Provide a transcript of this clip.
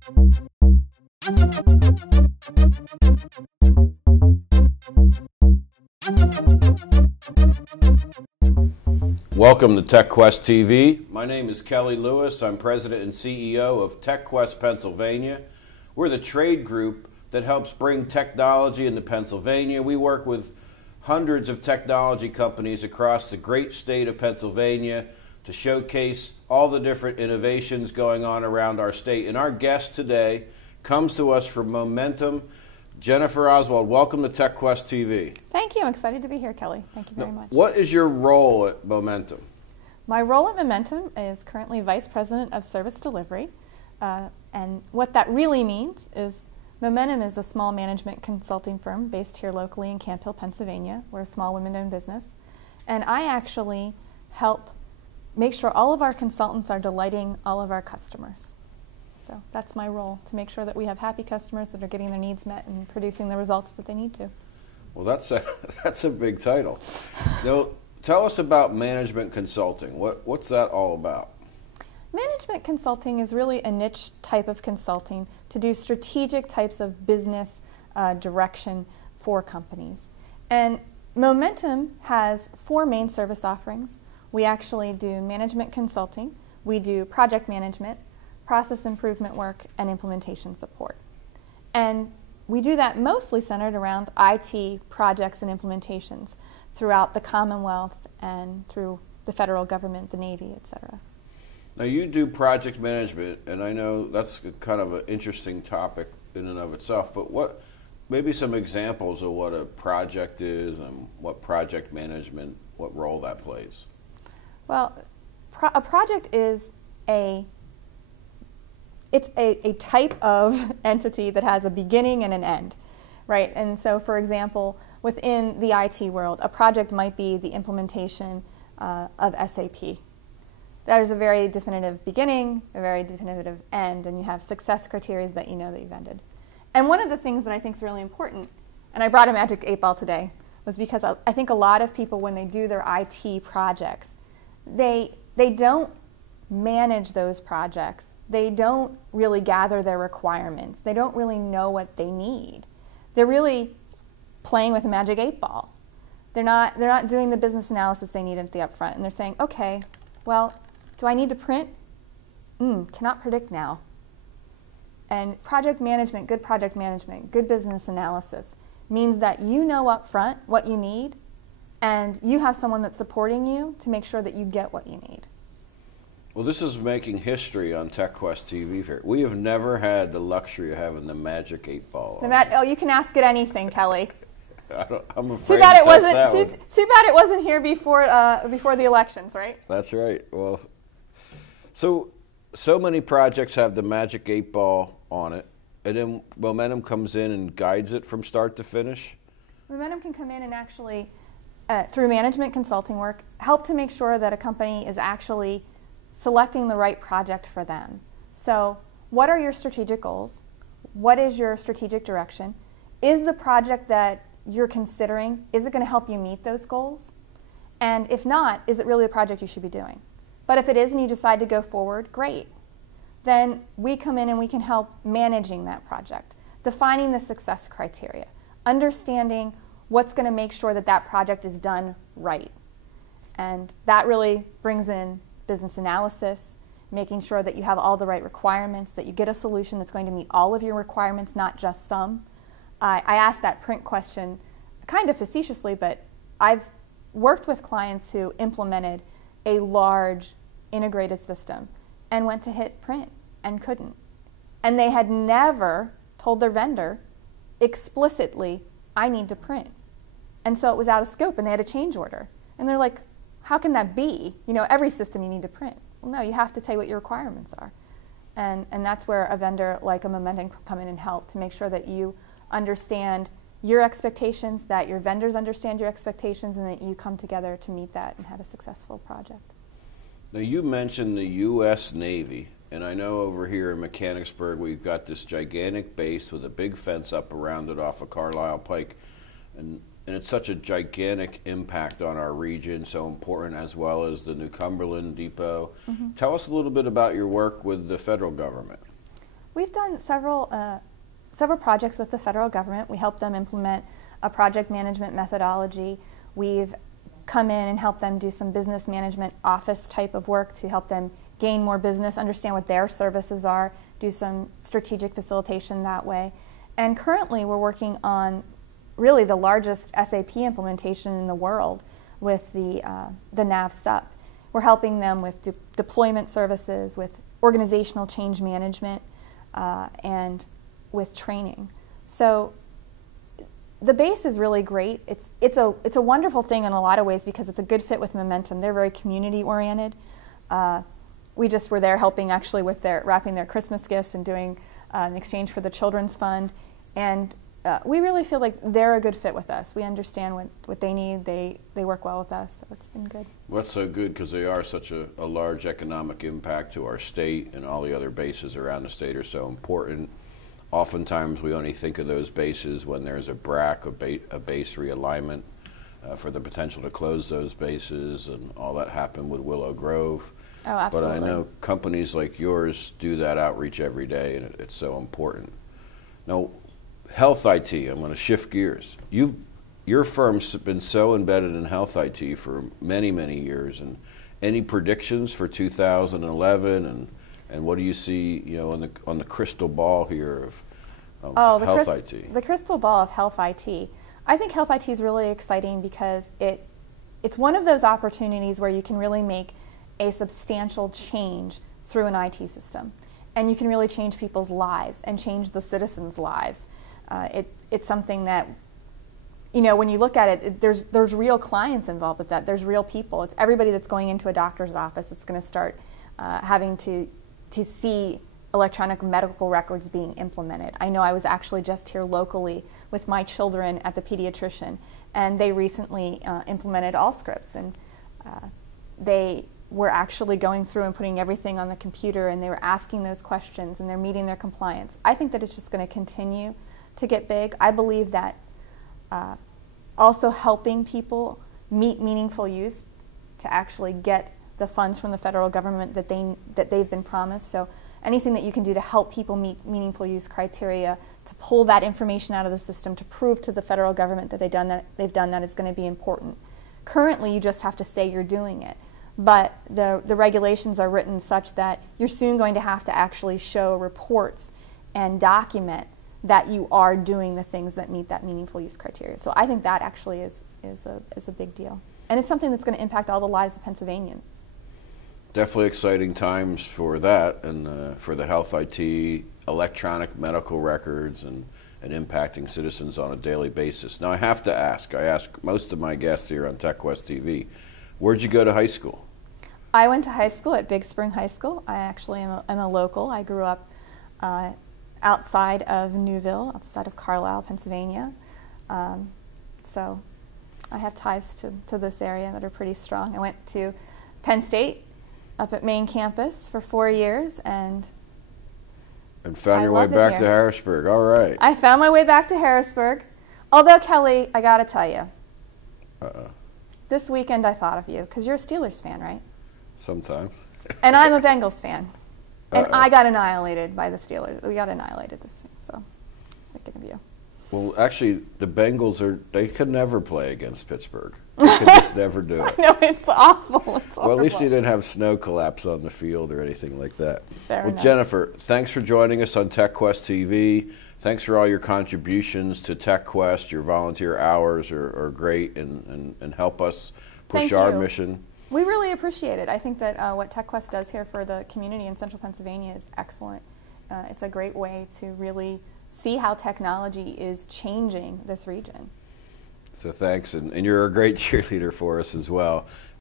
Welcome to TechQuest TV. My name is Kelly Lewis. I'm President and CEO of TechQuest Pennsylvania. We're the trade group that helps bring technology into Pennsylvania. We work with hundreds of technology companies across the great state of Pennsylvania to showcase all the different innovations going on around our state. And our guest today comes to us from Momentum. Jennifer Oswald, welcome to TechQuest TV. Thank you. I'm excited to be here, Kelly. Thank you very much. What is your role at Momentum? My role at Momentum is currently Vice President of Service Delivery. And what that really means is Momentum is a small management consulting firm based here locally in Camp Hill, Pennsylvania. We're a small women-owned business. And I actually help make sure all of our consultants are delighting all of our customers. So that's my role, to make sure that we have happy customers that are getting their needs met and producing the results that they need to. Well, that's a big title. Now, tell us about management consulting. What's that all about? Management consulting is really a niche type of consulting to do strategic types of business direction for companies. And Momentum has 4 main service offerings. We actually do management consulting, we do project management, process improvement work, and implementation support. And we do that mostly centered around IT projects and implementations throughout the Commonwealth and through the federal government, the Navy, etc. Now you do project management, and I know that's kind of an interesting topic in and of itself, but maybe some examples of what a project is and what project management, what role that plays? Well, a project is a type of entity that has a beginning and an end, right? And so, for example, within the IT world, a project might be the implementation of SAP. There's a very definitive beginning, a very definitive end, and you have success criteria that you know that you've ended. And one of the things that I think is really important, and I brought a magic 8-ball today, was because I think a lot of people, when they do their IT projects, they don't manage those projects. They don't really gather their requirements. They don't really know what they need. They're really playing with a magic 8-ball. They're not doing the business analysis they need at the upfront, and they're saying, okay, well, do I need to print? Cannot predict now. And project management, good business analysis means that you know up front what you need, and you have someone that's supporting you to make sure that you get what you need. Well, this is making history on TechQuest TV here. We have never had the luxury of having the magic 8-ball. You can ask it anything, Kelly. I'm afraid too bad it wasn't here before the elections, right? That's right. Well, so many projects have the magic 8-ball on it, and then Momentum comes in and guides it from start to finish. Momentum can come in and actually, through management consulting work, help to make sure that a company is actually selecting the right project for them. So, what are your strategic goals? What is your strategic direction? Is the project that you're considering, is it going to help you meet those goals? And if not, is it really a project you should be doing? But if it is and you decide to go forward, great. Then we come in and we can help managing that project, defining the success criteria, understanding what's going to make sure that that project is done right. And that really brings in business analysis, making sure that you have all the right requirements, that you get a solution that's going to meet all of your requirements, not just some. I asked that print question kind of facetiously, but I've worked with clients who implemented a large integrated system and went to hit print and couldn't. And they had never told their vendor explicitly, I need to print. And so it was out of scope and they had a change order. And they're like, how can that be? You know, every system you need to print. Well, no, you have to tell you what your requirements are. And that's where a vendor like a Momentum can come in and help to make sure that you understand your expectations, that your vendors understand your expectations, and that you come together to meet that and have a successful project. Now, you mentioned the U.S. Navy, and I know over here in Mechanicsburg we've got this gigantic base with a big fence up around it off of Carlisle Pike, and it's such a gigantic impact on our region, so important, as well as the New Cumberland Depot. Mm-hmm. Tell us a little bit about your work with the federal government. We've done several projects with the federal government. We helped them implement a project management methodology. We've come in and helped them do some business management office type of work to help them gain more business, understand what their services are, do some strategic facilitation that way. And currently we're working on really the largest SAP implementation in the world with the NAV SUP. We're helping them with deployment services, with organizational change management, and with training. So the base is really great. It's a wonderful thing in a lot of ways because it's a good fit with Momentum. They're very community oriented. We just were there helping actually with wrapping their Christmas gifts and doing an exchange for the Children's Fund. And we really feel like they're a good fit with us. We understand what they need. They work well with us, so it's been good. Well, that's so good because they are such a large economic impact to our state, and all the other bases around the state are so important. Oftentimes we only think of those bases when there's a BRAC, a base realignment, for the potential to close those bases, and all that happened with Willow Grove. Oh, absolutely. But I know companies like yours do that outreach every day, and it's so important. Now, health IT, I'm going to shift gears. Your firm's been so embedded in health IT for many, many years, and any predictions for 2011, and what do you see, on the crystal ball here of health IT? The crystal ball of health IT. I think health IT is really exciting because it's one of those opportunities where you can really make a substantial change through an IT system, and you can really change people's lives and change the citizens' lives. It's something that, when you look at it, there's real clients involved with that. There's real people. It's everybody that's going into a doctor's office that's going to start having to see electronic medical records being implemented. I know I was actually just here locally with my children at the pediatrician, and they recently implemented Allscripts, and they were actually going through and putting everything on the computer, and they were asking those questions, and they're meeting their compliance. I think that it's just going to continue to get big. I believe that also helping people meet meaningful use to actually get the funds from the federal government that they've been promised. So anything that you can do to help people meet meaningful use criteria, to pull that information out of the system, to prove to the federal government that they've done that is going to be important. Currently, you just have to say you're doing it. But the regulations are written such that you're soon going to have to actually show reports and document that you are doing the things that meet that meaningful use criteria. So I think that actually is a big deal. And it's something that's going to impact all the lives of Pennsylvanians. Definitely exciting times for that, and for the health IT, electronic medical records, and impacting citizens on a daily basis. Now I have to ask, I ask most of my guests here on TechQuest TV, where'd you go to high school? I went to high school at Big Spring High School. I actually am a local. I grew up outside of Newville, outside of Carlisle, Pennsylvania. So I have ties to this area that are pretty strong. I went to Penn State up at main campus for 4 years, and found your way back to Harrisburg. All right. I found my way back to Harrisburg. Although, Kelly, I got to tell you, this weekend I thought of you, because you're a Steelers fan, right? Sometimes. And I'm a Bengals fan. And I got annihilated by the Steelers. We got annihilated this year, so I was thinking of you. Well, actually, the Bengals they could never play against Pittsburgh. They could just never do it. No, it's awful. It's well, at least you didn't have snow collapse on the field or anything like that. Fair enough. Jennifer, thanks for joining us on TechQuest TV. Thanks for all your contributions to TechQuest. Your volunteer hours are great and help us push our mission. We really appreciate it. I think that what TechQuest does here for the community in central Pennsylvania is excellent. It's a great way to really see how technology is changing this region. So thanks, and you're a great cheerleader for us as well.